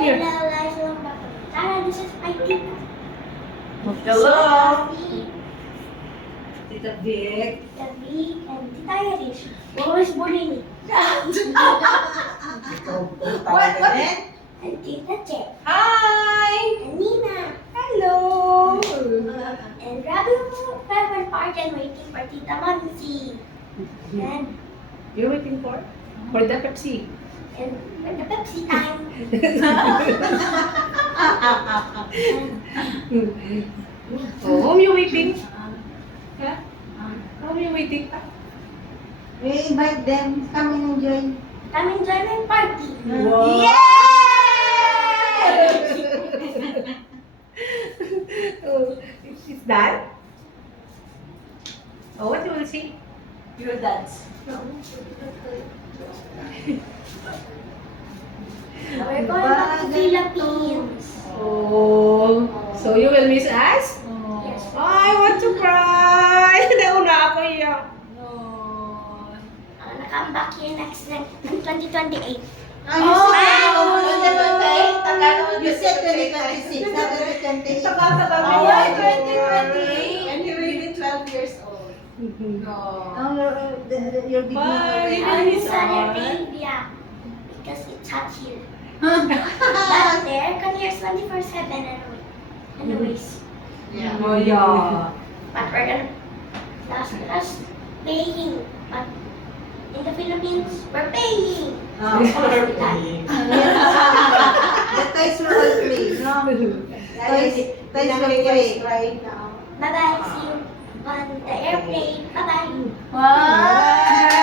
here. Hello guys, welcome back to my channel. This is my tita. Hello. Tita Vic. Tita Vic and Tita Irish. Always bullying me. What? And Tita Che. Hi! And Nina. Hello! And grabbing farewell party and waiting for Tita Mansi. And, You're waiting for? For the Pepsi. and for the Pepsi time. Oh, whom you waiting? Yeah? Whom you waiting? We invite them. Come and enjoy. Come enjoy my party. Wow. Oh, is that? Oh, what you will see? Your dance. We're going back to Philippines. Oh, so you will miss us? Yes. I want to cry. Nauna ako iyak. No. I'm gonna come back here next in 2028. You said 2026, not 2028. Oh, Ayan. 2020. And he will be 12 years old. No. Oh, you're big Bye. now. I'm in Miss Saudi Art. Arabia because it's hot here. But the aircon here is 24/7 anyways. Yeah. Oh, yeah. But we're gonna us paying. But in the Philippines, we're paying. Oh. The toys were all free, no? Toys were free. Right now. Bye bye. See you on the airplane. Bye bye. Wow!